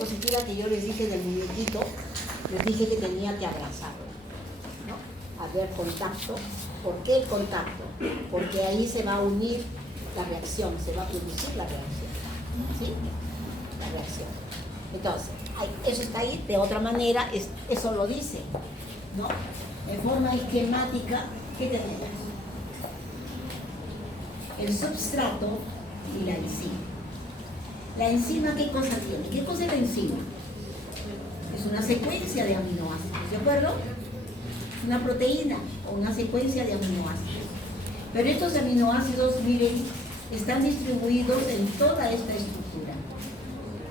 diapositiva que yo les dije del muñequito, les dije que tenía que abrazarlo, ¿no? Haber contacto. ¿Por qué el contacto? Porque ahí se va a unir la reacción, se va a producir la reacción, ¿sí? La reacción. Entonces, eso está ahí, de otra manera, eso lo dice, ¿no? En forma esquemática, ¿qué tenemos? El substrato y la enzima. La enzima, ¿qué cosa tiene? ¿Qué cosa es la enzima? Es una secuencia de aminoácidos, ¿de acuerdo? Una proteína o una secuencia de aminoácidos. Pero estos aminoácidos, miren, están distribuidos en toda esta estructura,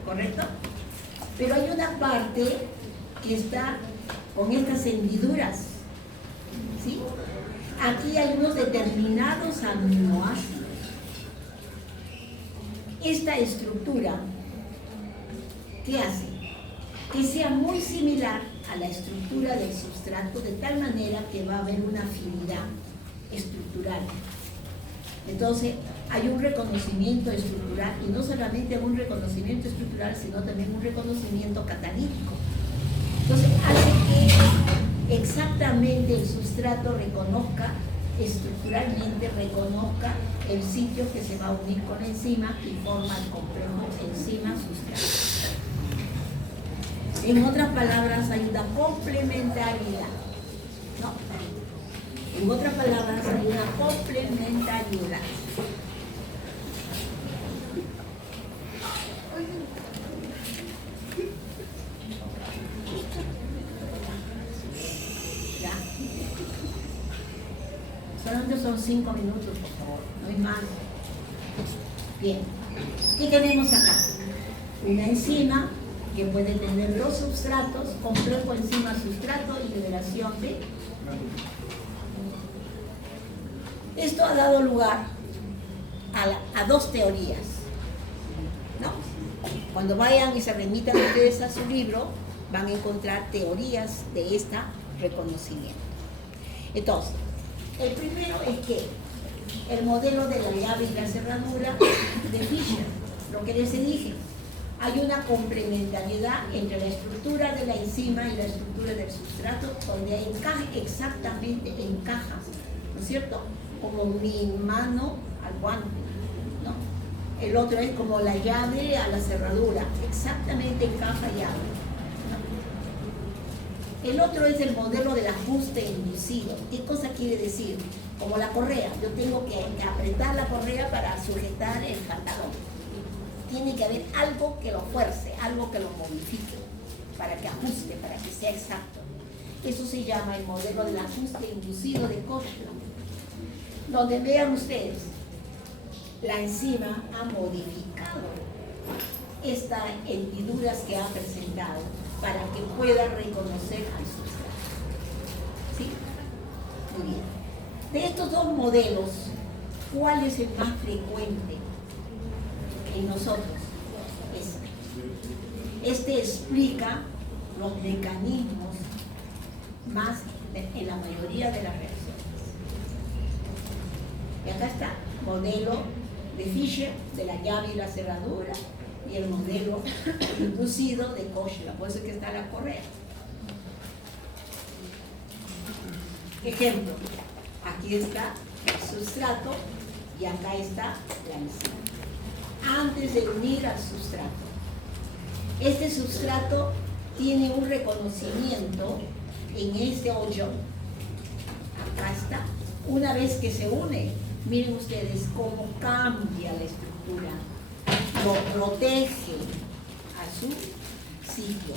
¿correcto? Pero hay una parte que está con estas hendiduras, ¿sí? Aquí hay unos determinados aminoácidos. Esta estructura, ¿qué hace? Que sea muy similar a la estructura del sustrato, de tal manera que va a haber una afinidad estructural. Entonces, hay un reconocimiento estructural, y no solamente un reconocimiento estructural, sino también un reconocimiento catalítico. Entonces, hace que exactamente el sustrato reconozca, estructuralmente reconozca el sitio que se va a unir con la enzima y forma el complejo enzima-sustrato. En otras palabras, hay una complementariedad, ¿no? En otras palabras, hay una complementariedad. ¿Ya? Solamente son 5 minutos, por favor, no hay más. Bien, ¿qué tenemos acá? Una enzima que puede tener dos substratos, complejo enzima-sustrato y liberación de... Esto ha dado lugar a dos teorías, ¿no? Cuando vayan y se remitan ustedes a su libro, van a encontrar teorías de este reconocimiento. Entonces, el primero es que el modelo de la llave y la cerradura de Fischer, lo que les dije, hay una complementariedad entre la estructura de la enzima y la estructura del sustrato, donde exactamente encaja, ¿no es cierto? Como mi mano al guante, ¿no? El otro es como la llave a la cerradura, exactamente encaja llave, ¿no? El otro es el modelo del ajuste inducido. ¿Qué cosa quiere decir? Como la correa, yo tengo que apretar la correa para sujetar el pantalón. Tiene que haber algo que lo fuerce, algo que lo modifique, para que ajuste, para que sea exacto. Eso se llama el modelo del ajuste inducido de Koshland, donde vean ustedes, la enzima ha modificado estas hendiduras que ha presentado para que pueda reconocer al sustrato. ¿Sí? Muy bien. De estos dos modelos, ¿cuál es el más frecuente en nosotros? Este explica los mecanismos más en la mayoría de las reacciones. Y acá está, modelo de Fischer, de la llave y la cerradura, y el modelo inducido de Koshland, por eso es que está la correa. Ejemplo, aquí está el sustrato y acá está la enzima. Antes de unir al sustrato, este sustrato tiene un reconocimiento en este hoyo. Acá está. Una vez que se une, miren ustedes cómo cambia la estructura, lo protege a su sitio.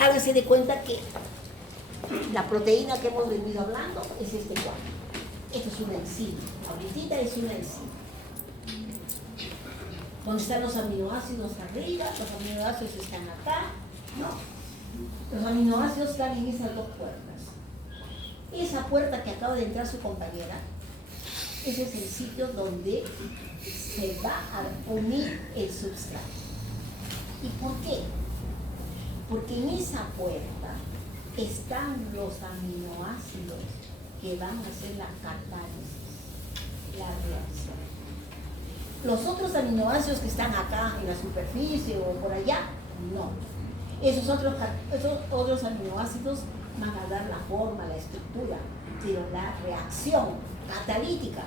Hágase de cuenta que la proteína que hemos venido hablando es este cuadro. Esto es una enzima. Ahorita es una enzima. Donde están los aminoácidos arriba, los aminoácidos están acá, ¿no? Los aminoácidos están en esas dos puertas. Esa puerta que acaba de entrar su compañera, ese es el sitio donde se va a unir el sustrato. ¿Y por qué? Porque en esa puerta están los aminoácidos que van a hacer la catálisis, la reacción. Los otros aminoácidos que están acá en la superficie o por allá, no. Esos otros aminoácidos van a dar la forma, la estructura, pero la reacción catalítica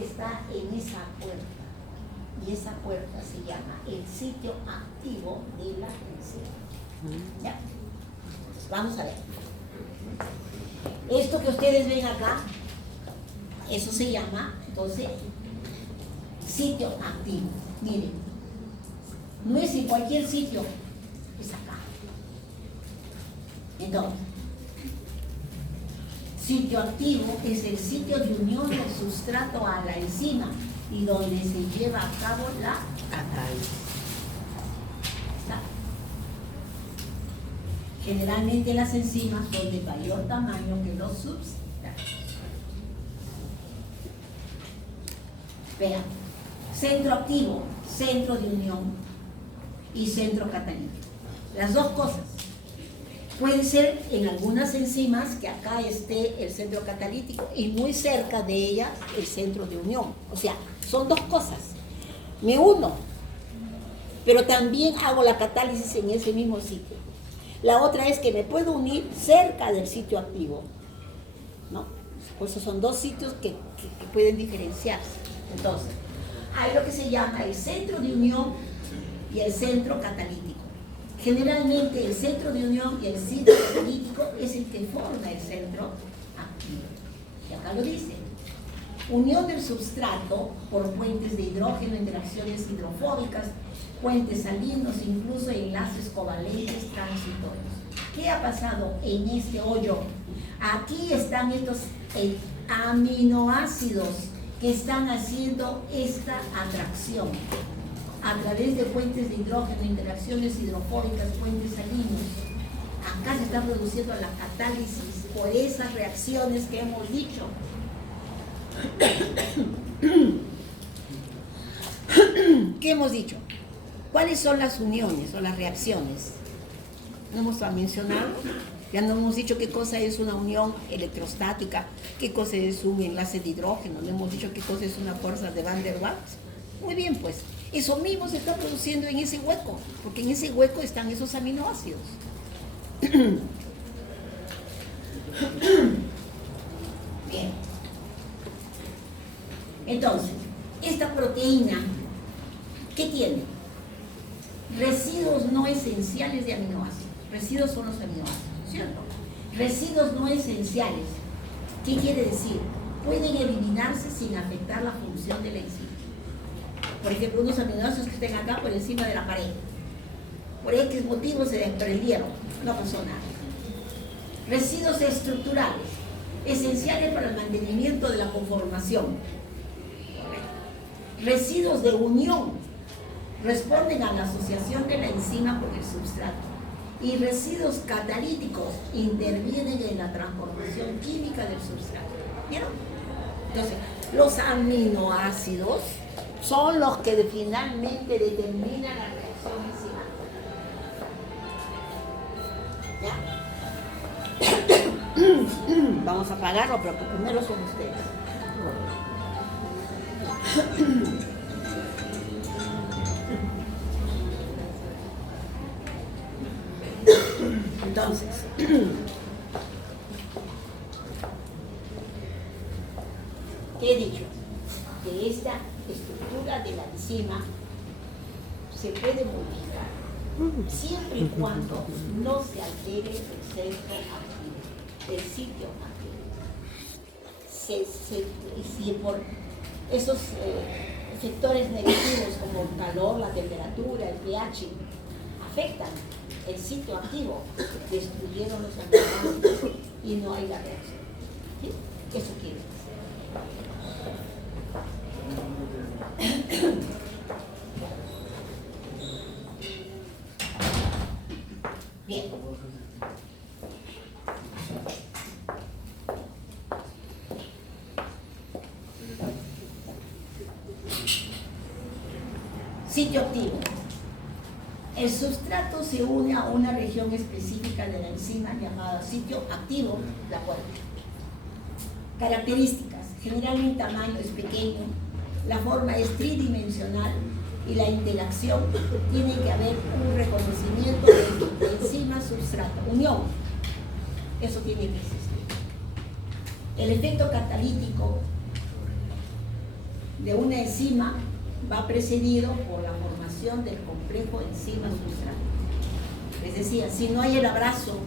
está en esa puerta. Y esa puerta se llama el sitio activo de la enzima. ¿Ya? Vamos a ver. Esto que ustedes ven acá, eso se llama, entonces, sitio activo. Miren, no es en cualquier sitio, es acá. Entonces, sitio activo es el sitio de unión del sustrato a la enzima y donde se lleva a cabo la catálisis. Generalmente las enzimas son de mayor tamaño que los substratos. Vean, centro activo, centro de unión y centro catalítico. Las dos cosas. Puede ser en algunas enzimas que acá esté el centro catalítico y muy cerca de ella el centro de unión. O sea, son dos cosas. Me uno, pero también hago la catálisis en ese mismo sitio. La otra es que me puedo unir cerca del sitio activo, ¿no? Por eso son dos sitios que pueden diferenciarse. Entonces, hay lo que se llama el centro de unión y el centro catalítico. Generalmente el centro de unión y el centro catalítico es el que forma el centro activo. Y acá lo dice. Unión del substrato por puentes de hidrógeno, interacciones hidrofóbicas, puentes salinos, incluso enlaces covalentes transitorios. ¿Qué ha pasado en este hoyo? Aquí están estos aminoácidos que están haciendo esta atracción a través de puentes de hidrógeno, interacciones hidrofóbicas, puentes salinos. Acá se está produciendo la catálisis por esas reacciones que hemos dicho. ¿Qué hemos dicho? ¿Cuáles son las uniones o las reacciones? ¿No hemos mencionado? Ya no hemos dicho qué cosa es una unión electrostática, qué cosa es un enlace de hidrógeno, no hemos dicho qué cosa es una fuerza de Van der Waals. Muy bien, pues, eso mismo se está produciendo en ese hueco, porque en ese hueco están esos aminoácidos. Bien. Entonces, esta proteína, ¿qué tiene? Residuos no esenciales de aminoácidos. Residuos son los aminoácidos, ¿cierto? Residuos no esenciales. ¿Qué quiere decir? Pueden eliminarse sin afectar la función de la enzima. Por ejemplo, unos aminoácidos que estén acá por encima de la pared. Por X motivo se desprendieron, no pasó nada. Residuos estructurales, esenciales para el mantenimiento de la conformación. Residuos de unión, responden a la asociación de la enzima con el substrato. Y residuos catalíticos intervienen en la transformación química del substrato. ¿Vieron? Entonces, los aminoácidos son los que finalmente determinan la reacción enzimática. ¿Ya? Vamos a apagarlo, pero primero son ustedes. Entonces, ¿qué he dicho? Que esta estructura de la enzima se puede modificar siempre y cuando no se altere el centro activo, el sitio activo. Si por esos factores negativos como el calor, la temperatura, el pH, afectan el sitio activo, destruyeron los aminoácidos y no hay la reacción. ¿Sí? Eso quiere decir. Bien. Sitio activo. El sustrato se une a una región específica de la enzima llamada sitio activo, ¿de acuerdo? Características. Generalmente el tamaño es pequeño, la forma es tridimensional y la interacción tiene que haber un reconocimiento de enzima substrato, unión. Eso tiene que existir. El efecto catalítico de una enzima va precedido por la formación del complejo enzima-substrato. Es decir, si no hay el abrazo,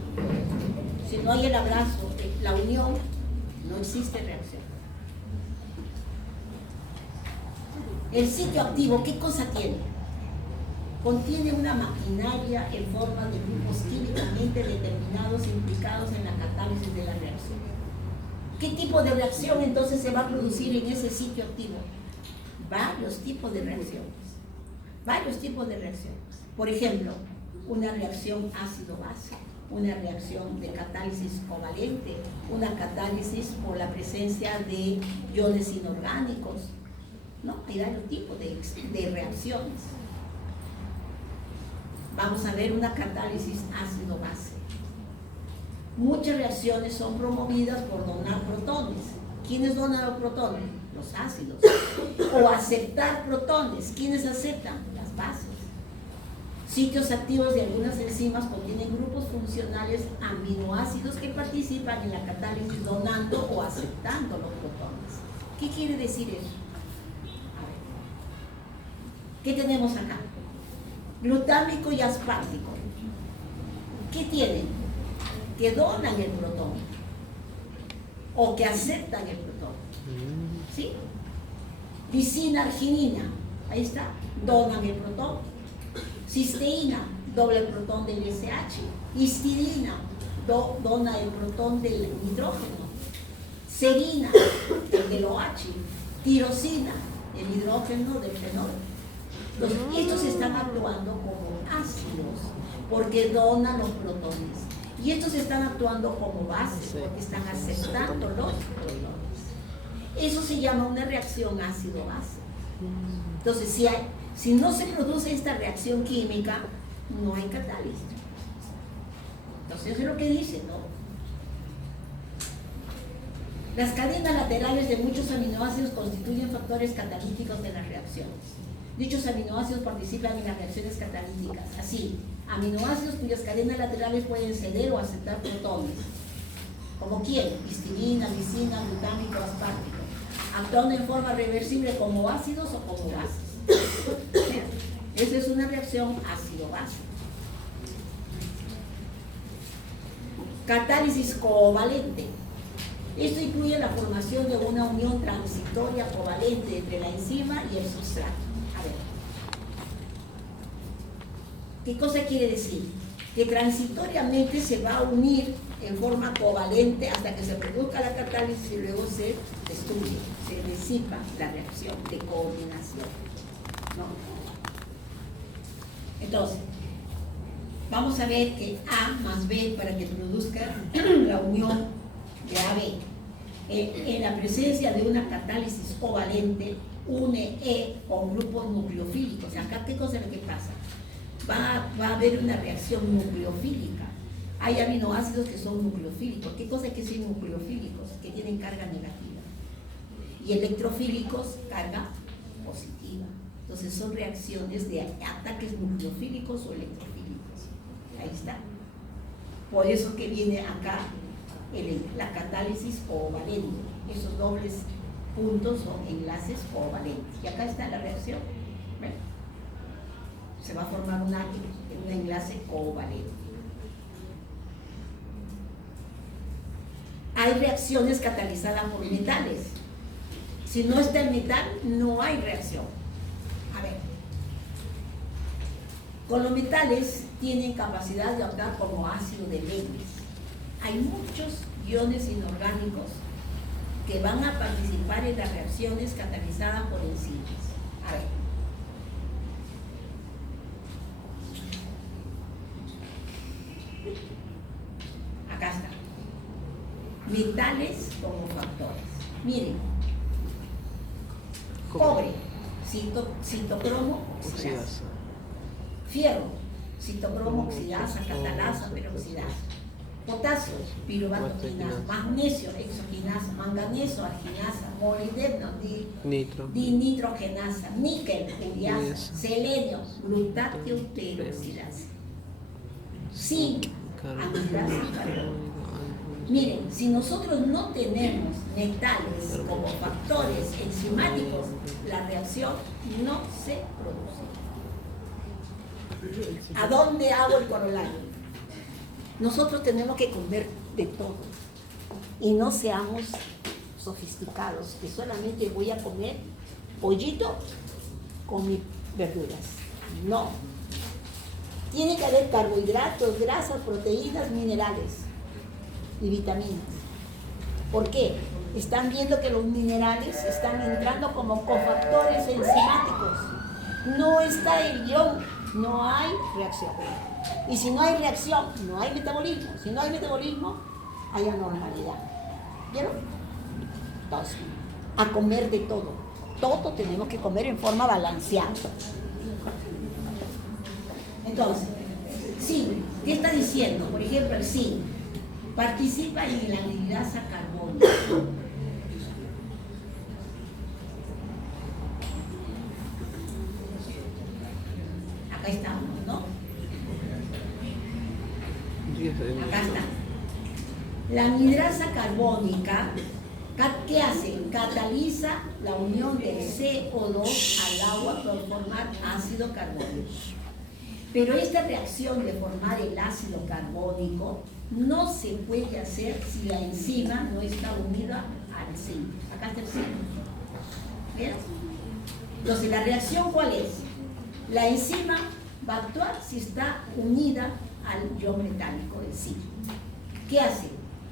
la unión, no existe reacción. El sitio activo, ¿qué cosa tiene? Contiene una maquinaria en forma de grupos químicamente determinados implicados en la catálisis de la reacción. ¿Qué tipo de reacción entonces se va a producir en ese sitio activo? Varios tipos de reacciones. Varios tipos de reacciones. Por ejemplo, una reacción ácido-base, una reacción de catálisis covalente, una catálisis por la presencia de iones inorgánicos. ¿No? Hay varios tipos de reacciones. Vamos a ver una catálisis ácido-base. Muchas reacciones son promovidas por donar protones. ¿Quiénes donan los protones? Los ácidos. O aceptar protones. ¿Quiénes aceptan? Las bases. Sitios activos de algunas enzimas contienen grupos funcionales aminoácidos que participan en la catálisis donando o aceptando los protones. ¿Qué quiere decir eso? ¿Qué tenemos acá? Glutámico y aspartico. ¿Qué tienen? Que donan el protón o que aceptan el protón. ¿Sí? Lisina, arginina, ahí está, donan el protón. Cisteína, doble el protón del SH. Histidina, dona el protón del nitrógeno. Serina, el del OH. Tirosina, el hidrógeno del fenol. Entonces, estos están actuando como ácidos porque donan los protones. Y estos están actuando como bases porque están aceptando los protones. Eso se llama una reacción ácido-base. Entonces, si no se produce esta reacción química, no hay catálisis. Entonces, eso es lo que dice, ¿no? Las cadenas laterales de muchos aminoácidos constituyen factores catalíticos de las reacciones. Dichos aminoácidos participan en las reacciones catalíticas. Así, aminoácidos cuyas cadenas laterales pueden ceder o aceptar protones. ¿Como quién? Histidina, lisina, glutámico, aspartico. Actuando en forma reversible como ácidos o como bases. Esa es una reacción ácido-base. Catálisis covalente. Esto incluye la formación de una unión transitoria covalente entre la enzima y el sustrato. A ver, ¿qué cosa quiere decir? Que transitoriamente se va a unir en forma covalente hasta que se produzca la catálisis y luego se destruye, se disipa la reacción de coordinación, ¿no? Entonces, vamos a ver que A más B para que produzca la unión de AB. En la presencia de una catálisis covalente, une E con grupos nucleofílicos. Acá, ¿qué cosa es lo que pasa? Va a haber una reacción nucleofílica. Hay aminoácidos que son nucleofílicos. ¿Qué cosa es que son nucleofílicos? Que tienen carga negativa. Y electrofílicos, carga positiva. Entonces son reacciones de ataques nucleofílicos o electrofílicos. Ahí está. Por eso que viene acá la catálisis covalente. Esos dobles puntos son enlaces covalentes. Y acá está la reacción. ¿Ven? Se va a formar un enlace covalente. Hay reacciones catalizadas por metales. Si no está el metal, no hay reacción. A ver. Con los metales tienen capacidad de actuar como ácido de Lewis. Hay muchos iones inorgánicos que van a participar en las reacciones catalizadas por enzimas. A ver. Acá está. Metales como factores. Miren. Cobre, citocromo, oxidasa. Fierro, citocromo, oxidasa, catalasa, peroxidasa. potasio, piruvato quinasa, magnesio, exoquinasa, manganeso, arginasa, molibdeno, dinitrogenasa, níquel, ureasa, selenio, glutatio, peroxidasa, zinc, amidrasa, carbónica. Miren, si nosotros no tenemos metales como factores enzimáticos, la reacción no se produce. ¿A dónde hago el corolario? Nosotros tenemos que comer de todo y no seamos sofisticados, que solamente voy a comer pollito con mis verduras. No. Tiene que haber carbohidratos, grasas, proteínas, minerales y vitaminas. ¿Por qué? Están viendo que los minerales están entrando como cofactores enzimáticos. No está el ion, no hay reacción. Y si no hay reacción, no hay metabolismo. Si no hay metabolismo, hay anormalidad. ¿Vieron? Entonces, a comer de todo. Todo tenemos que comer en forma balanceada. Entonces, zinc, ¿qué está diciendo? Por ejemplo, el zinc participa en la anhidrasa carbónica. Acá estamos, ¿no? Acá está. La anhidrasa carbónica, ¿qué hace? Cataliza la unión del CO2 al agua por formar ácido carbónico. Pero esta reacción de formar el ácido carbónico no se puede hacer si la enzima no está unida al zinc. Acá está el zinc. ¿Ves? Entonces, ¿la reacción cuál es? La enzima va a actuar si está unida al ion metálico del zinc. ¿Qué hace?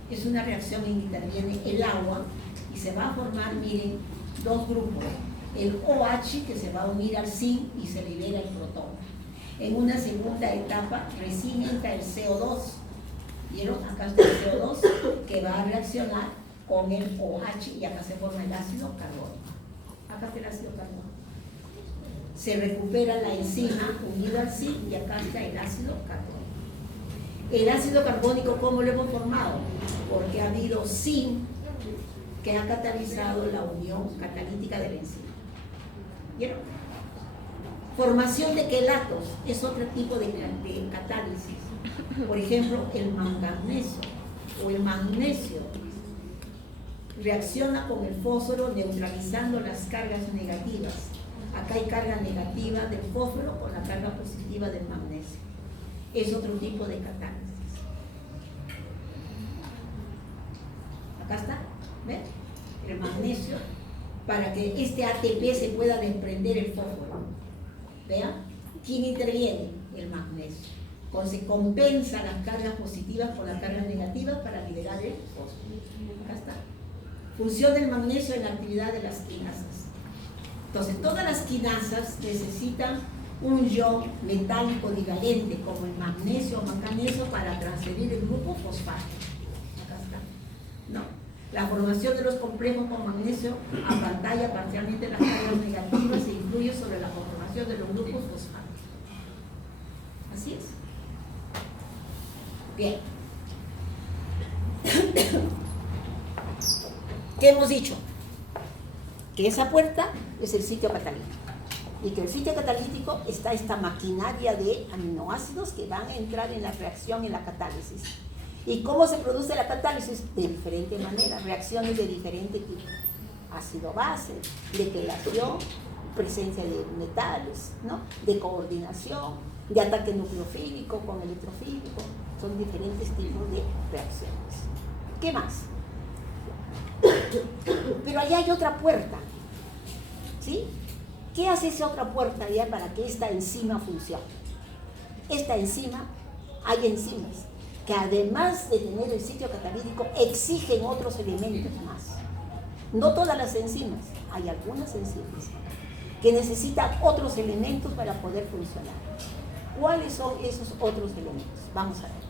Es una reacción en que interviene el agua y se va a formar, miren, dos grupos. El OH que se va a unir al zinc y se libera el protón. En una segunda etapa recién entra el CO2. ¿Vieron? Acá está el CO2 que va a reaccionar con el OH y acá se forma el ácido carbónico. Acá está el ácido carbónico. Se recupera la enzima unida al zinc y acá está el ácido carbónico. El ácido carbónico, ¿cómo lo hemos formado? Porque ha habido zinc que ha catalizado la unión catalítica de la enzima. ¿Vieron? Formación de quelatos es otro tipo de catálisis. Por ejemplo, el manganeso o el magnesio reacciona con el fósforo neutralizando las cargas negativas. Acá hay carga negativa del fósforo con la carga positiva del magnesio. Es otro tipo de catálisis. Acá está, ¿ven? El magnesio, para que este ATP se pueda desprender el fósforo. ¿Vean? ¿Quién interviene? El magnesio. Se compensa las cargas positivas por las cargas negativas para liberar el fósforo. Acá está. Función del magnesio en la actividad de las quinasas. Entonces, todas las quinasas necesitan un ion metálico divalente, como el magnesio o manganeso, para transferir el grupo fosfato. Acá está. No. La formación de los complejos con magnesio apantalla parcialmente las cargas negativas e influye sobre la conformación de los grupos fosfatos. Así es. Bien. ¿Qué hemos dicho? Que esa puerta es el sitio catalítico. Y que el sitio catalítico está esta maquinaria de aminoácidos que van a entrar en la reacción, en la catálisis. ¿Y cómo se produce la catálisis? De diferente manera, reacciones de diferente tipo. Ácido-base, de quelación, presencia de metales, ¿no? De coordinación, de ataque nucleofílico con electrofílico. Son diferentes tipos de reacciones. ¿Qué más? Pero allá hay otra puerta, ¿sí? ¿Qué hace esa otra puerta allá para que esta enzima funcione? Esta enzima, hay enzimas que además de tener el sitio catalítico exigen otros elementos más. No todas las enzimas, hay algunas enzimas que necesitan otros elementos para poder funcionar. ¿Cuáles son esos otros elementos? Vamos a ver.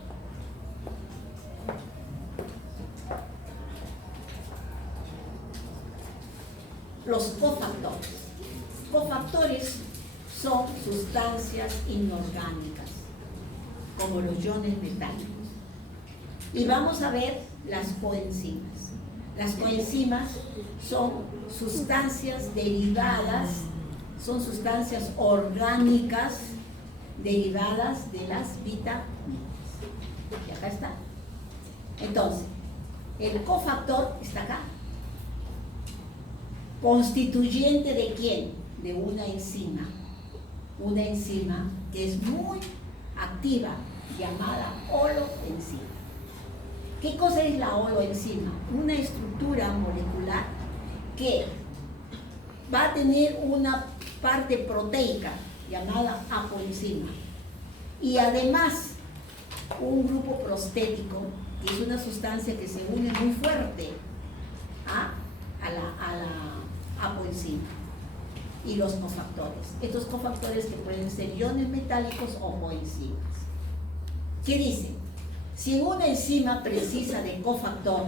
Los cofactores. Cofactores son sustancias inorgánicas, como los iones metálicos. Y vamos a ver las coenzimas. Las coenzimas son sustancias derivadas, son sustancias orgánicas derivadas de las vitaminas. Y acá está. Entonces, el cofactor está acá. ¿Constituyente de quién? De una enzima. Una enzima que es muy activa, llamada holoenzima. ¿Qué cosa es la holoenzima? Una estructura molecular que va a tener una parte proteica llamada apoenzima y además un grupo prostético, que es una sustancia que se une muy fuerte a la apoenzima, y los cofactores. Estos cofactores que pueden ser iones metálicos o coenzimas. ¿Qué dice? Si una enzima precisa de cofactor,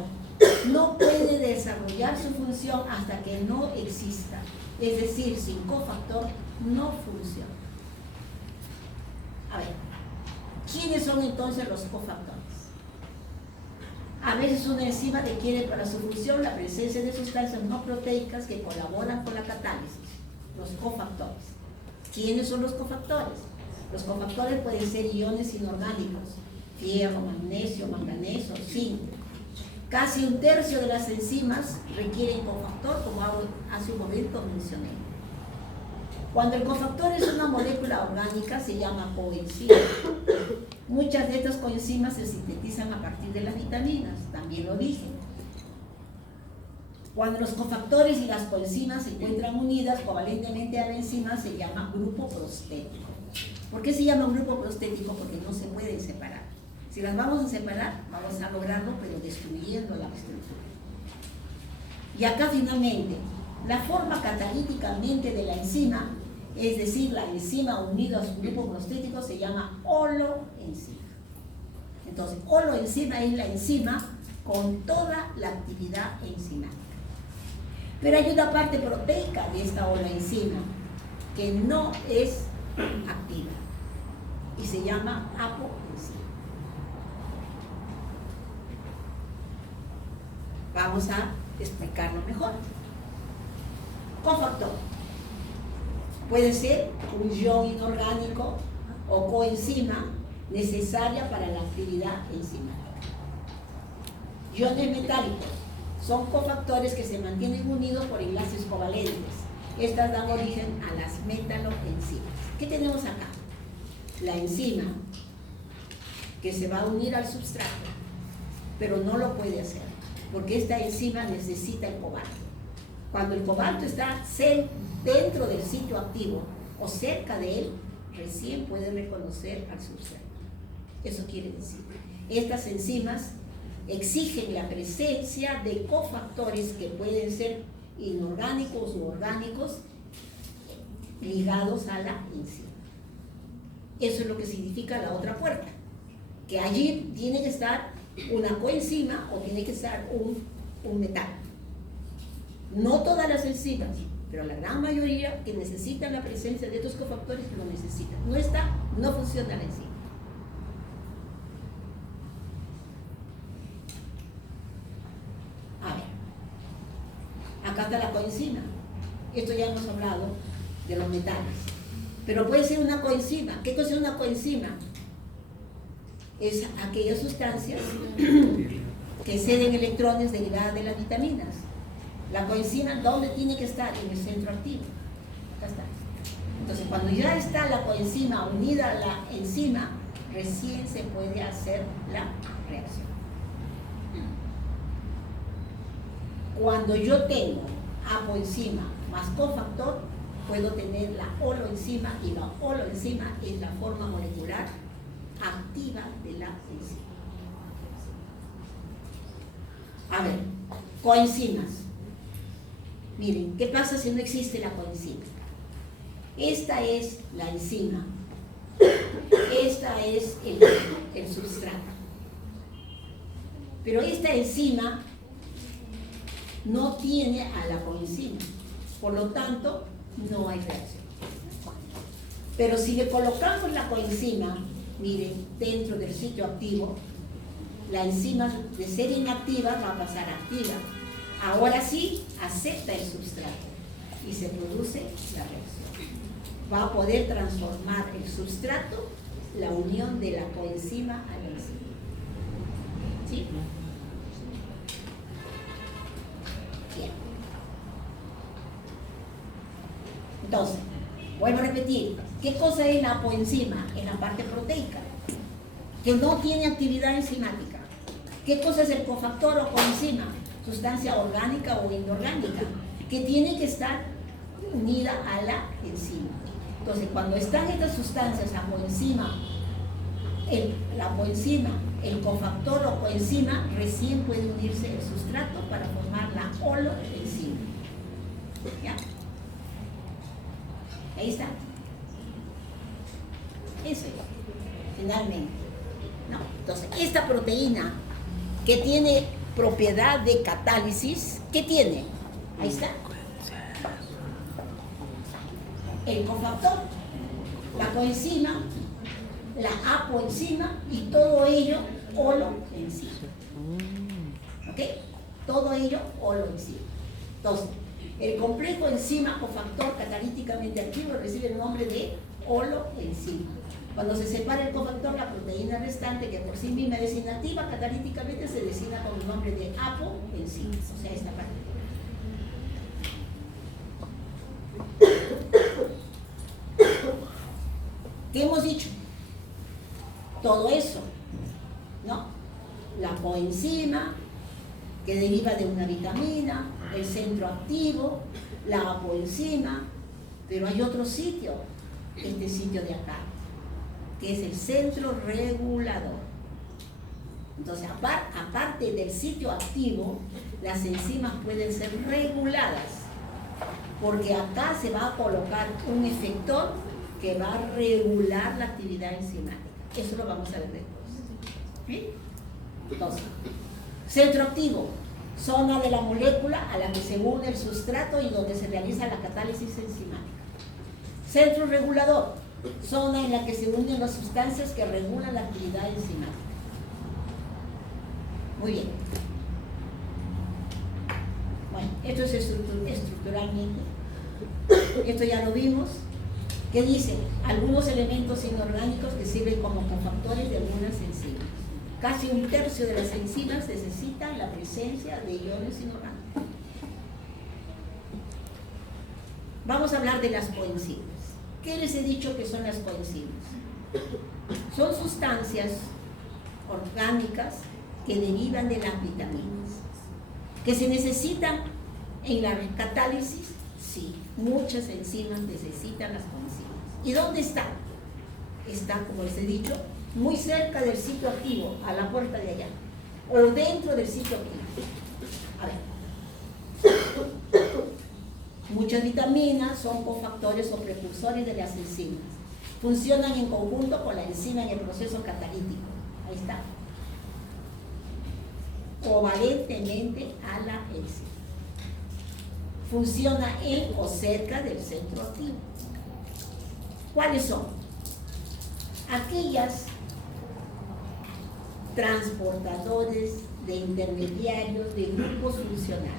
no puede desarrollar su función hasta que no exista. Es decir, sin cofactor no funciona. A ver, ¿quiénes son entonces los cofactores? A veces una enzima requiere para su función la presencia de sustancias no proteicas que colaboran con la catálisis, los cofactores. ¿Quiénes son los cofactores? Los cofactores pueden ser iones inorgánicos, fierro, magnesio, manganeso, zinc. Casi un tercio de las enzimas requieren cofactor, como hace un momento mencioné. Cuando el cofactor es una molécula orgánica, se llama coenzima. Muchas de estas coenzimas se sintetizan a partir de las vitaminas, también lo dije. Cuando los cofactores y las coenzimas se encuentran unidas covalentemente a la enzima, se llama grupo prostético. ¿Por qué se llama grupo prostético? Porque no se pueden separar. Si las vamos a separar, vamos a lograrlo, pero destruyendo la estructura. Y acá finalmente, la forma catalíticamente de la enzima, es decir, la enzima unida a su grupo prostético, se llama holoenzima. Entonces, holoenzima es la enzima con toda la actividad enzimática. Pero hay una parte proteica de esta holoenzima que no es activa y se llama apoenzima. Vamos a explicarlo mejor. Cofactor puede ser un ion inorgánico o coenzima necesaria para la actividad enzimática. Iones metálicos son cofactores que se mantienen unidos por enlaces covalentes. Estas dan origen a las metaloenzimas. ¿Qué tenemos acá? La enzima que se va a unir al substrato, pero no lo puede hacer, porque esta enzima necesita el cobalto. Cuando el cobalto está dentro del sitio activo o cerca de él, recién puede reconocer al substrato. Eso quiere decir, estas enzimas exigen la presencia de cofactores que pueden ser inorgánicos u orgánicos ligados a la enzima. Eso es lo que significa la otra puerta, que allí tiene que estar una coenzima o tiene que estar un metal. No todas las enzimas, pero la gran mayoría que necesitan la presencia de estos cofactores lo necesitan. No está, no funciona la enzima. A ver, acá está la coenzima. Esto ya hemos hablado de los metales. Pero puede ser una coenzima. ¿Qué cosa es una coenzima? Es aquellas sustancias que ceden electrones derivadas de las vitaminas. La coenzima, ¿dónde tiene que estar? En el centro activo. Acá está. Entonces, cuando ya está la coenzima unida a la enzima, recién se puede hacer la reacción. Cuando yo tengo apoenzima más cofactor, puedo tener la holoenzima, y la holoenzima es la forma molecular activa de la enzima. A ver, coenzimas. Miren, ¿qué pasa si no existe la coenzima? Esta es la enzima, esta es el substrato. Pero esta enzima no tiene a la coenzima, por lo tanto no hay reacción. Pero si le colocamos la coenzima, miren, dentro del sitio activo, la enzima de ser inactiva va a pasar a activa. Ahora sí, acepta el sustrato y se produce la reacción. Va a poder transformar el sustrato, la unión de la coenzima a la enzima. ¿Sí? Bien. Entonces, vuelvo a repetir, ¿qué cosa es la apoenzima? Es la parte proteica, que no tiene actividad enzimática. ¿Qué cosa es el cofactor o coenzima? Sustancia orgánica o inorgánica, que tiene que estar unida a la enzima. Entonces, cuando están estas sustancias apoenzima, la apoenzima, el cofactor o coenzima, recién puede unirse el sustrato para formar la holoenzima. ¿Ya? Ahí está. Eso es, finalmente. No. Entonces, esta proteína que tiene propiedad de catálisis, ¿qué tiene? Ahí está. El cofactor, la coenzima, la apoenzima y todo ello holoenzima. ¿Ok? Todo ello holoenzima. Entonces, el complejo enzima cofactor catalíticamente activo recibe el nombre de holoenzima. Cuando se separa el cofactor, la proteína restante, que por sí misma es inactiva, catalíticamente se designa con el nombre de apoenzima, o sea, esta parte. ¿Qué hemos dicho? Todo eso, ¿no? La coenzima, que deriva de una vitamina, el centro activo, la apoenzima, pero hay otro sitio, este sitio de acá, que es el centro regulador. Entonces, aparte del sitio activo, las enzimas pueden ser reguladas, porque acá se va a colocar un efector que va a regular la actividad enzimática. Eso lo vamos a ver después. ¿Sí? Entonces, centro activo, zona de la molécula a la que se une el sustrato y donde se realiza la catálisis enzimática. Centro regulador, zona en la que se unen las sustancias que regulan la actividad enzimática. Muy bien. Bueno, esto es estructuralmente. Esto ya lo vimos. ¿Qué dice? Algunos elementos inorgánicos que sirven como cofactores de algunas enzimas. Casi un tercio de las enzimas necesitan la presencia de iones inorgánicos. Vamos a hablar de las coenzimas. ¿Qué les he dicho que son las coenzimas? Son sustancias orgánicas que derivan de las vitaminas. ¿Que se necesitan en la catálisis? Sí, muchas enzimas necesitan las coenzimas. ¿Y dónde están? Están, como les he dicho, muy cerca del sitio activo, a la puerta de allá, o dentro del sitio activo. A ver. Muchas vitaminas son cofactores o precursores de las enzimas. Funcionan en conjunto con la enzima en el proceso catalítico. Ahí está. Covalentemente a la enzima. Funciona en o cerca del centro activo. ¿Cuáles son? Aquellas transportadores de intermediarios de grupos funcionales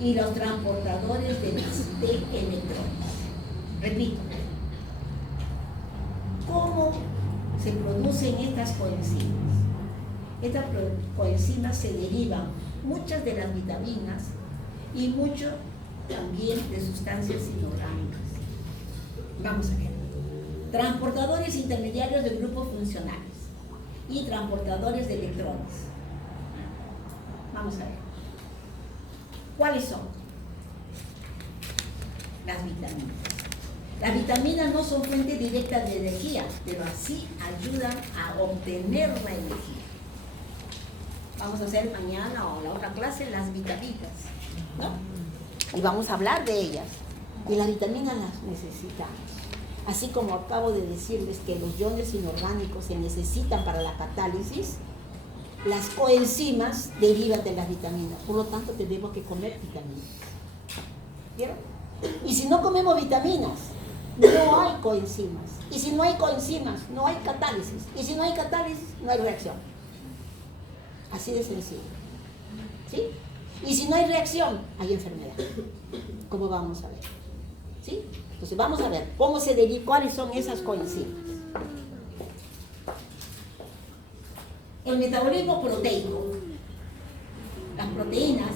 y los transportadores de electrones. Repito, ¿cómo se producen estas coenzimas? Estas coenzimas se derivan muchas de las vitaminas y mucho también de sustancias inorgánicas. Vamos a ver. Transportadores intermediarios de grupos funcionales y transportadores de electrones. Vamos a ver. ¿Cuáles son? Las vitaminas. Las vitaminas no son fuente directa de energía, pero así ayudan a obtener la energía. Vamos a hacer mañana o la otra clase las vitaminas, ¿no? Y vamos a hablar de ellas. Y las vitaminas las necesitamos. Así como acabo de decirles que los iones inorgánicos se necesitan para la catálisis, las coenzimas derivan de las vitaminas. Por lo tanto, tenemos que comer vitaminas. ¿Vieron? Y si no comemos vitaminas, no hay coenzimas. Y si no hay coenzimas, no hay catálisis. Y si no hay catálisis, no hay reacción. Así de sencillo. ¿Sí? Y si no hay reacción, hay enfermedad. ¿Cómo vamos a ver? ¿Sí? Entonces vamos a ver cómo se deriva, cuáles son esas coenzimas. El metabolismo proteico. Las proteínas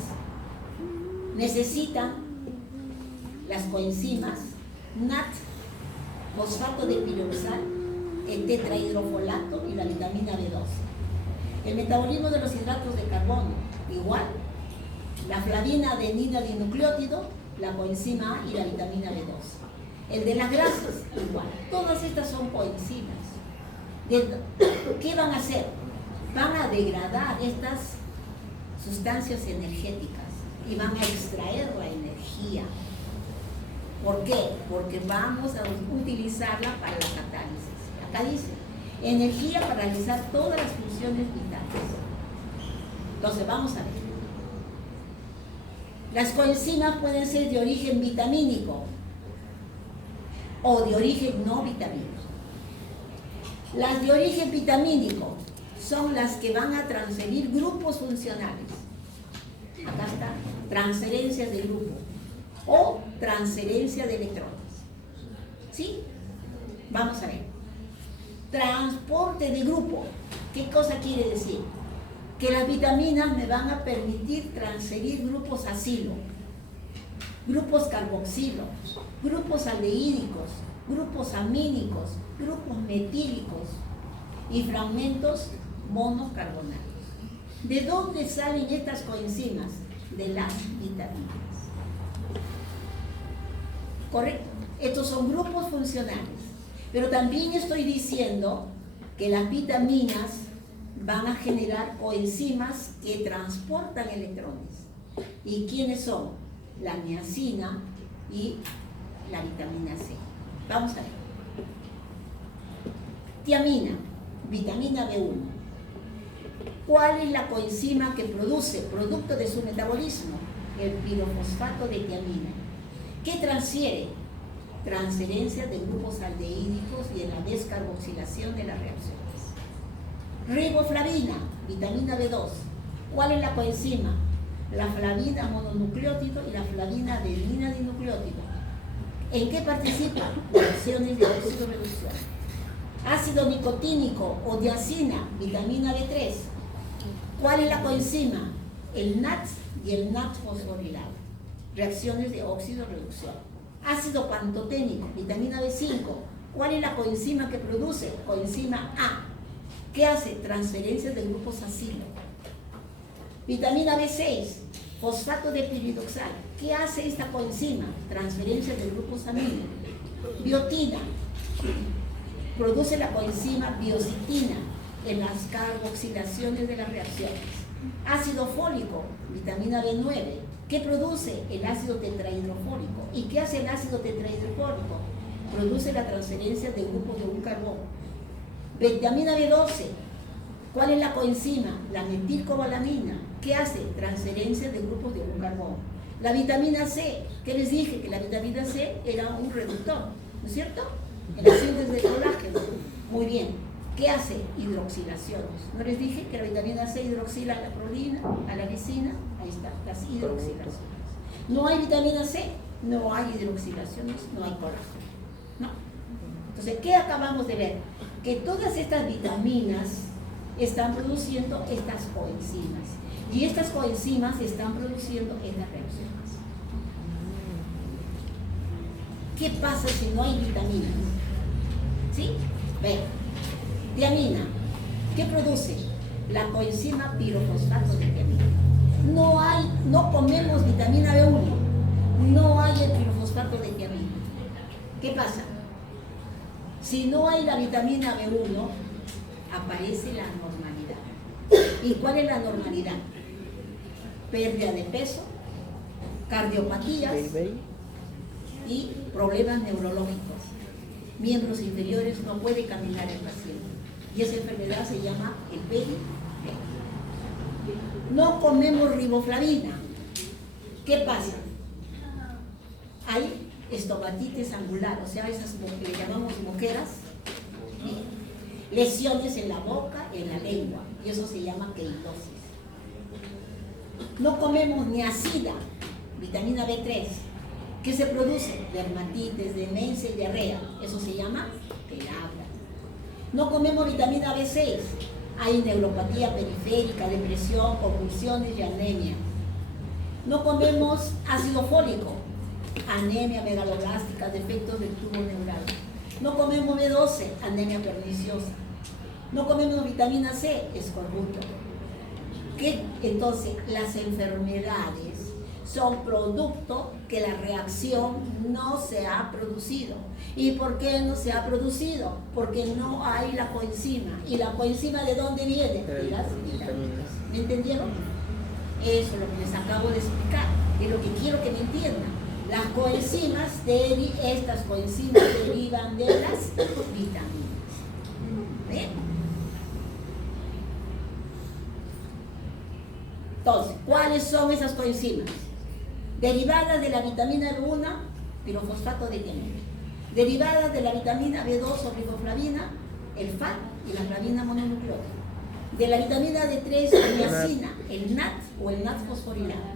necesitan las coenzimas NAT, fosfato de piroxal, el tetrahidrofolato y la vitamina B12. El metabolismo de los hidratos de carbono, igual. La flavina adenina dinucleótido, la coenzima A y la vitamina B12. El de las grasas, igual. Todas estas son coenzimas. ¿Qué van a hacer? Van a degradar estas sustancias energéticas y van a extraer la energía. ¿Por qué? Porque vamos a utilizarla para la catálisis. Acá dice, energía para realizar todas las funciones vitales. Entonces, vamos a ver. Las coenzimas pueden ser de origen vitamínico o de origen no vitamínico. Las de origen vitamínico son las que van a transferir grupos funcionales. Acá está, transferencia de grupo o transferencia de electrones. ¿Sí? Vamos a ver. Transporte de grupo. ¿Qué cosa quiere decir? Que las vitaminas me van a permitir transferir grupos acilo, grupos carboxilo, grupos aldehídicos, grupos amínicos, grupos metílicos y fragmentos monocarbonados. ¿De dónde salen estas coenzimas? De las vitaminas. ¿Correcto? Estos son grupos funcionales. Pero también estoy diciendo que las vitaminas van a generar coenzimas que transportan electrones. ¿Y quiénes son? La niacina y la vitamina C. Vamos a ver. Tiamina, vitamina B1. ¿Cuál es la coenzima que produce, producto de su metabolismo? El pirofosfato de tiamina. ¿Qué transfiere? Transferencia de grupos aldehídicos y de la descarboxilación de las reacciones. Riboflavina, vitamina B2. ¿Cuál es la coenzima? La flavina mononucleótido y la flavina adenina dinucleótido. ¿En qué participan? Reacciones de oxidorreducción. Ácido nicotínico o diacina, vitamina B3. ¿Cuál es la coenzima? El NAT y el NAT fosforilado. Reacciones de oxidorreducción. Ácido pantoténico, vitamina B5. ¿Cuál es la coenzima que produce? Coenzima A. ¿Qué hace? Transferencias de grupos acilo. Vitamina B6, fosfato de piridoxal. ¿Qué hace esta coenzima? Transferencias de grupos amino. Biotina, produce la coenzima biocitina en las carboxilaciones de las reacciones. Ácido fólico, vitamina B9. ¿Qué produce? El ácido tetrahidrofólico. ¿Y qué hace el ácido tetrahidrofólico? Produce la transferencia de grupos de un carbono. Vitamina B12, ¿cuál es la coenzima? La metilcobalamina. ¿Qué hace? Transferencia de grupos de un carbono. La vitamina C, ¿qué les dije? Que la vitamina C era un reductor, ¿no es cierto? En la síntesis de colágeno. Muy bien. ¿Qué hace? Hidroxilaciones. ¿No les dije que la vitamina C hidroxila a la prolina, a la lisina? Ahí está, las hidroxilaciones. No hay vitamina C, no hay hidroxilaciones, no hay colágeno. No. Entonces, ¿qué acabamos de ver? Que todas estas vitaminas están produciendo estas coenzimas. Y estas coenzimas están produciendo estas reacciones. ¿Qué pasa si no hay vitaminas? ¿Sí? Ve. Tiamina. ¿Qué produce? La coenzima pirofosfato de tiamina. No comemos vitamina B1. No hay el pirofosfato de tiamina. ¿Qué pasa? Si no hay la vitamina B1, aparece la normalidad. ¿Y cuál es la normalidad? Pérdida de peso, cardiopatías y problemas neurológicos. Miembros inferiores, no puede caminar el paciente. Y esa enfermedad se llama el PEGI. No comemos riboflavina. ¿Qué pasa? Hay estomatitis angular, o sea, esas que le llamamos moqueras, lesiones en la boca, en la lengua, y eso se llama queitosis. No comemos niacina, vitamina B3. ¿Qué se produce? Dermatitis, demencia y diarrea. Eso se llama pelavra. No comemos vitamina B6. Hay neuropatía periférica, depresión, convulsiones y anemia. No comemos ácido fólico, anemia megaloblástica, defectos del tubo neural. No comemos B12, anemia perniciosa. No comemos vitamina C, escorbuto. ¿Qué? Entonces, las enfermedades son producto que la reacción no se ha producido. ¿Y por qué no se ha producido? Porque no hay la coenzima. ¿Y la coenzima de dónde viene? De las vitaminas. ¿Me entendieron? Eso es lo que les acabo de explicar. Es lo que quiero que me entiendan. Las coenzimas, estas coenzimas derivan de las vitaminas. ¿Ven? Entonces, ¿cuáles son esas coenzimas? Derivadas de la vitamina B1, pirofosfato de tiamina. Derivadas de la vitamina B2 o riboflavina, el FAT y la flavina mononucleosa. De la vitamina D3, la niacina, el NAT o el NAT fosforilado.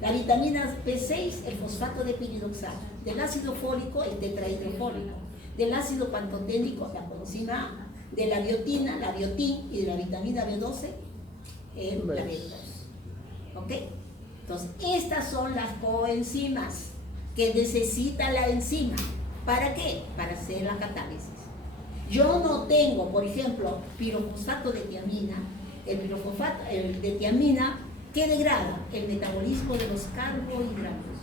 La vitamina B6, el fosfato de piridoxal. Del ácido fólico, el tetrahidrofólico. Del ácido pantoténico, la coenzima A. De la biotina, la biotin. Y de la vitamina B12, la B2. ¿Ok? Entonces, estas son las coenzimas que necesita la enzima. ¿Para qué? Para hacer la catálisis. Yo no tengo, por ejemplo, pirofosfato de tiamina. El pirofosfato de tiamina, ¿qué degrada? El metabolismo de los carbohidratos.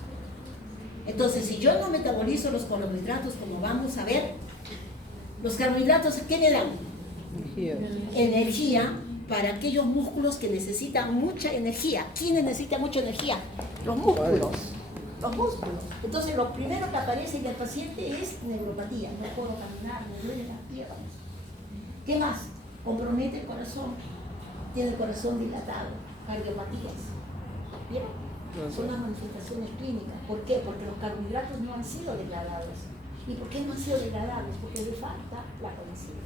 Entonces, si yo no metabolizo los carbohidratos, como vamos a ver, los carbohidratos, ¿qué me dan? Energía para aquellos músculos que necesitan mucha energía. ¿Quién necesita mucha energía? Los músculos. Los músculos. Entonces, lo primero que aparece en el paciente es neuropatía. No puedo caminar, me duelen las piernas. ¿Qué más? Compromete el corazón. Tiene el corazón dilatado. Cardiopatías. ¿Vieron? Son las manifestaciones clínicas. ¿Por qué? Porque los carbohidratos no han sido degradados. ¿Y por qué no han sido degradados? Porque le falta la coenzima.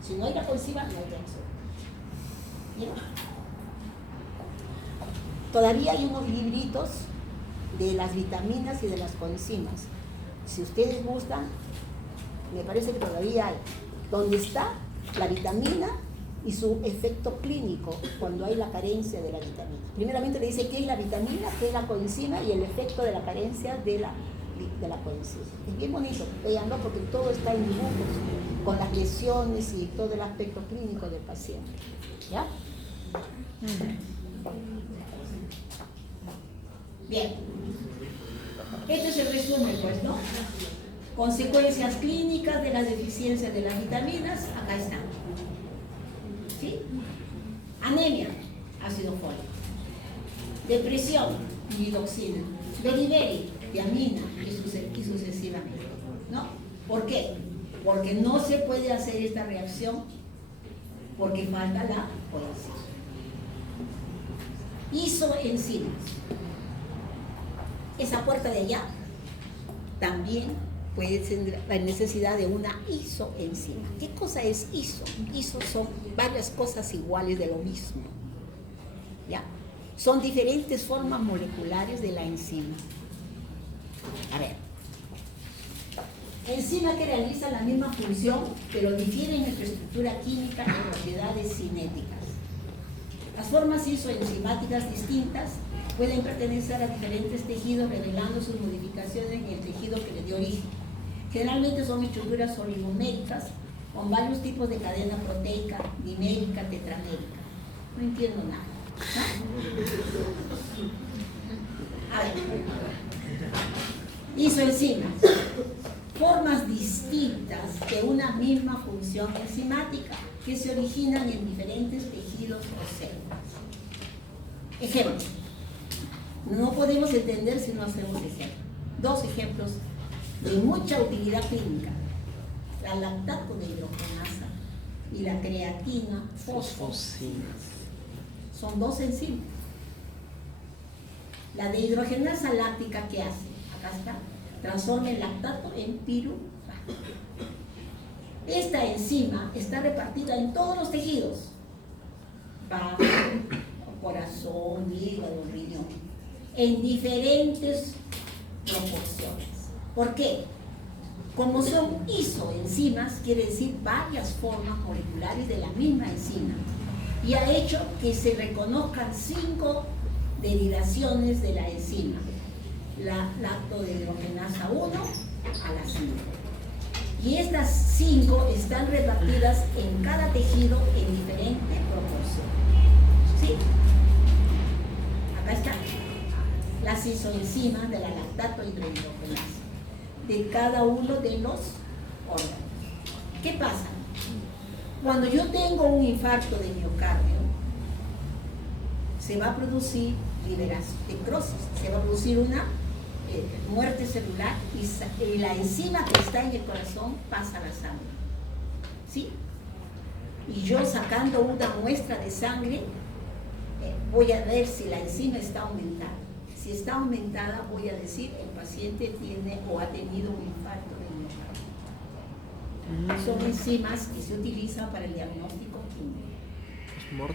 Si no hay la coenzima, no hay reacción. ¿Vieron? Todavía hay unos libritos de las vitaminas y de las coenzimas. Si ustedes gustan, me parece que todavía hay. Donde está la vitamina y su efecto clínico cuando hay la carencia de la vitamina. Primeramente le dice qué es la vitamina, qué es la coenzima y el efecto de la carencia de la coenzima. Es bien bonito, véanlo porque todo está en dibujos, con las lesiones y todo el aspecto clínico del paciente. ¿Ya? Bien. Este es el resumen, pues, ¿no? Consecuencias clínicas de las deficiencias de las vitaminas, acá están. ¿Sí? Anemia, ácido fólico. Depresión, lidoxina. Beriberi, tiamina y sucesivamente. ¿No? ¿Por qué? Porque no se puede hacer esta reacción porque falta la coenzima. Isoenzimas. Esa puerta de allá también puede tener la necesidad de una isoenzima. ¿Qué cosa es iso? Iso son varias cosas iguales de lo mismo. ¿Ya? Son diferentes formas moleculares de la enzima. A ver. Enzimas que realizan la misma función, pero difieren en su estructura química y propiedades cinéticas. Las formas isoenzimáticas distintas pueden pertenecer a diferentes tejidos, revelando sus modificaciones en el tejido que le dio origen. Generalmente son estructuras oligoméricas con varios tipos de cadena proteica, dimérica, tetramérica. No entiendo nada. ¿No? A ver. Isoenzimas. Formas distintas de una misma función enzimática que se originan en diferentes tejidos o células. Ejemplo. No podemos entender si no hacemos ejemplo. Dos ejemplos de mucha utilidad clínica. La lactato de hidrogenasa y la creatina fosfosina. Son dos enzimas. La de hidrogenasa láctica, ¿qué hace? Acá está. Transforma el lactato en piruvato. Esta enzima está repartida en todos los tejidos. Bajo, corazón, hígado, riñón, en diferentes proporciones. ¿Por qué? Como son isoenzimas, quiere decir varias formas moleculares de la misma enzima, y ha hecho que se reconozcan 5 derivaciones de la enzima, la lactodehidrogenasa 1 a la 5. Y estas 5 están repartidas en cada tejido en diferente proporción. ¿Sí? Acá están las isoenzimas de la lactato hidrohidrogenasa de cada uno de los órganos. ¿Qué pasa? Cuando yo tengo un infarto de miocardio, se va a producir necrosis, se va a producir una muerte celular y la enzima que está en el corazón pasa a la sangre. ¿Sí? Y yo sacando una muestra de sangre, voy a ver si la enzima está aumentada. Si está aumentada, voy a decir el paciente tiene o ha tenido un infarto de miocardio. Son enzimas que se utilizan para el diagnóstico clínico.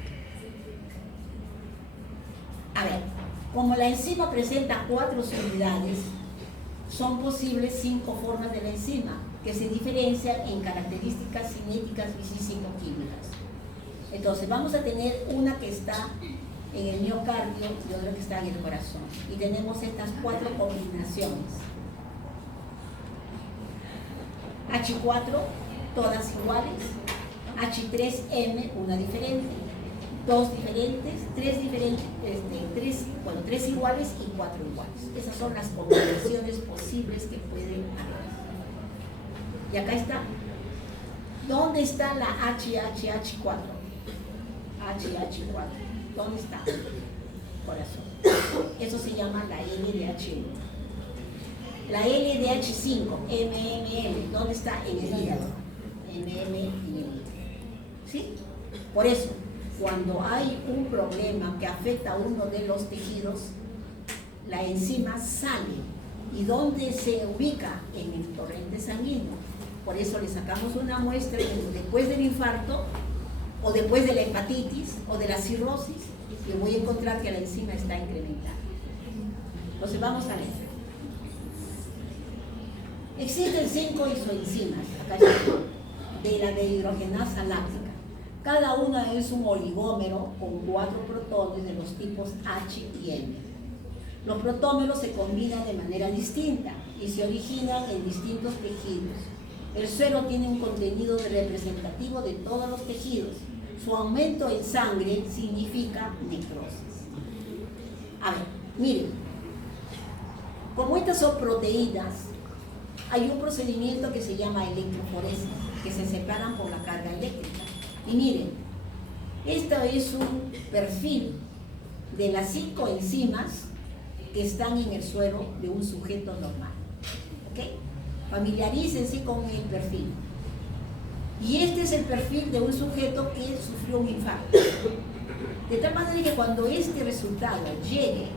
A ver, como la enzima presenta 4 subunidades, son posibles 5 formas de la enzima que se diferencian en características cinéticas y físico-químicas. Entonces vamos a tener una que está en el miocardio y otra que está en el corazón. Y tenemos estas 4 combinaciones. H4, todas iguales. H3M, una diferente. 2 diferentes, 3 diferentes, 3 iguales y 4 iguales. Esas son las combinaciones posibles que pueden haber. Y acá está. ¿Dónde está la HHH4? HH4. ¿Dónde está? Corazón. Eso se llama la LDH1. La LDH5, MML, ¿dónde está? En el hígado. MM en el hígado. ¿Sí? Por eso, cuando hay un problema que afecta a uno de los tejidos, la enzima sale. ¿Y dónde se ubica? En el torrente sanguíneo. Por eso le sacamos una muestra después del infarto, o después de la hepatitis, o de la cirrosis, y voy a encontrar que la enzima está incrementada. Entonces vamos a leer. Existen 5 isoenzimas, acá está, de la dehidrogenasa láctica. Cada una es un oligómero con 4 protones de los tipos H y M. Los protómeros se combinan de manera distinta y se originan en distintos tejidos. El suero tiene un contenido representativo de todos los tejidos. Su aumento en sangre significa necrosis. A ver, miren, como estas son proteínas, hay un procedimiento que se llama electroforesis, que se separan por la carga eléctrica. Y miren, este es un perfil de las 5 enzimas que están en el suero de un sujeto normal. ¿Ok? Familiarícense con el perfil. Y este es el perfil de un sujeto que sufrió un infarto. De tal manera que cuando este resultado llegue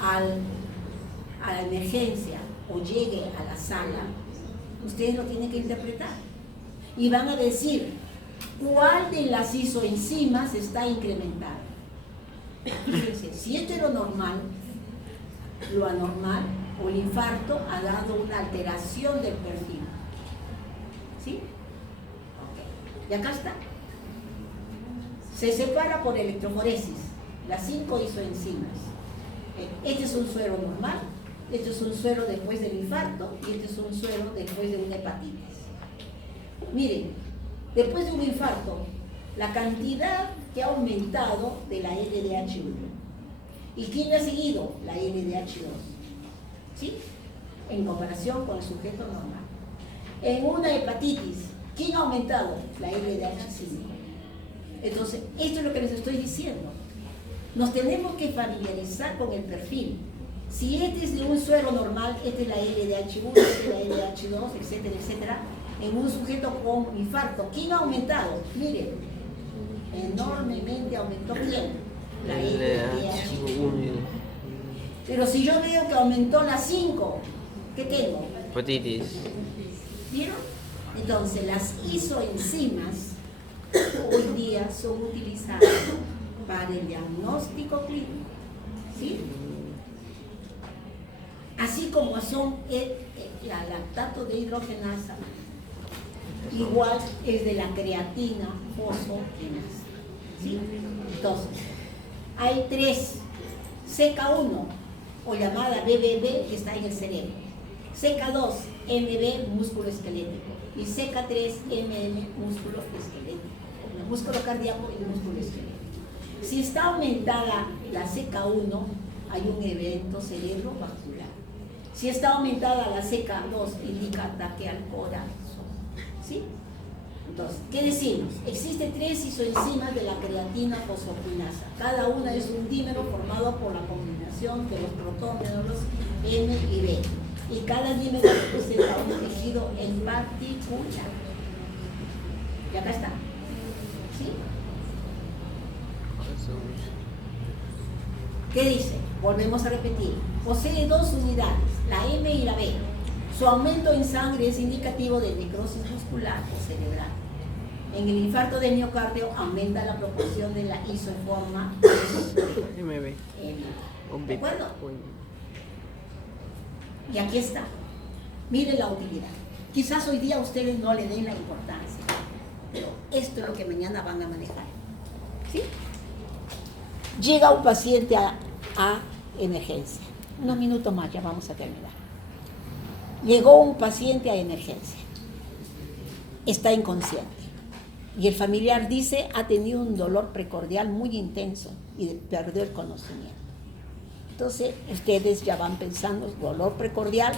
a la emergencia o llegue a la sala, ustedes lo tienen que interpretar. Y van a decir, ¿cuál de las isoenzimas está incrementada? Fíjense, si esto es lo normal, lo anormal o el infarto ha dado una alteración del perfil. ¿Sí? Okay. Y acá está. Se separa por electroforesis las 5 isoenzimas. Este es un suero normal, este es un suero después del infarto y este es un suero después de una hepatitis. Miren, después de un infarto, la cantidad que ha aumentado de la LDH1. ¿Y quién le ha seguido? La LDH2. ¿Sí? En comparación con el sujeto normal. En una hepatitis, ¿quién ha aumentado? La LDH5. Entonces, esto es lo que les estoy diciendo. Nos tenemos que familiarizar con el perfil. Si este es de un suero normal, este es la LDH1, este es la LDH2, etcétera, etcétera. En un sujeto con infarto, ¿quién ha aumentado? Miren, enormemente aumentó ¿quién? La LDH1. Pero si yo veo que aumentó la 5, ¿qué tengo? Hepatitis. ¿Vieron? Entonces, las isoenzimas hoy día son utilizadas para el diagnóstico clínico, ¿sí? Así como son el lactato de hidrogenasa, igual es de la creatina fosfogenasa, ¿sí? Entonces, hay 3, CK1 o llamada BBB que está en el cerebro, CK2, MB, músculo esquelético, y CK3, MM, músculo esquelético, músculo cardíaco y músculo esquelético. Si está aumentada la CK1, hay un evento cerebrovascular. Si está aumentada la CK2, indica ataque al corazón, ¿sí? Entonces, ¿qué decimos? Existen 3 isoenzimas de la creatina fosfoquinasa. Cada una es un dímero formado por la combinación de los protómeros M y B. Y cada dímero representa un tejido en particular. Y acá está. ¿Sí? ¿Qué dice? Volvemos a repetir. Posee 2 unidades, la M y la B. Su aumento en sangre es indicativo de necrosis muscular o cerebral. En el infarto de miocardio aumenta la proporción de la iso en forma MB. ¿De acuerdo? Y aquí está. Miren la utilidad. Quizás hoy día ustedes no le den la importancia, pero esto es lo que mañana van a manejar. ¿Sí? Llega un paciente a emergencia. Unos minutos más, ya vamos a terminar. Llegó un paciente a emergencia. Está inconsciente. Y el familiar dice, ha tenido un dolor precordial muy intenso y perdió el conocimiento. Entonces, ustedes ya van pensando, dolor precordial,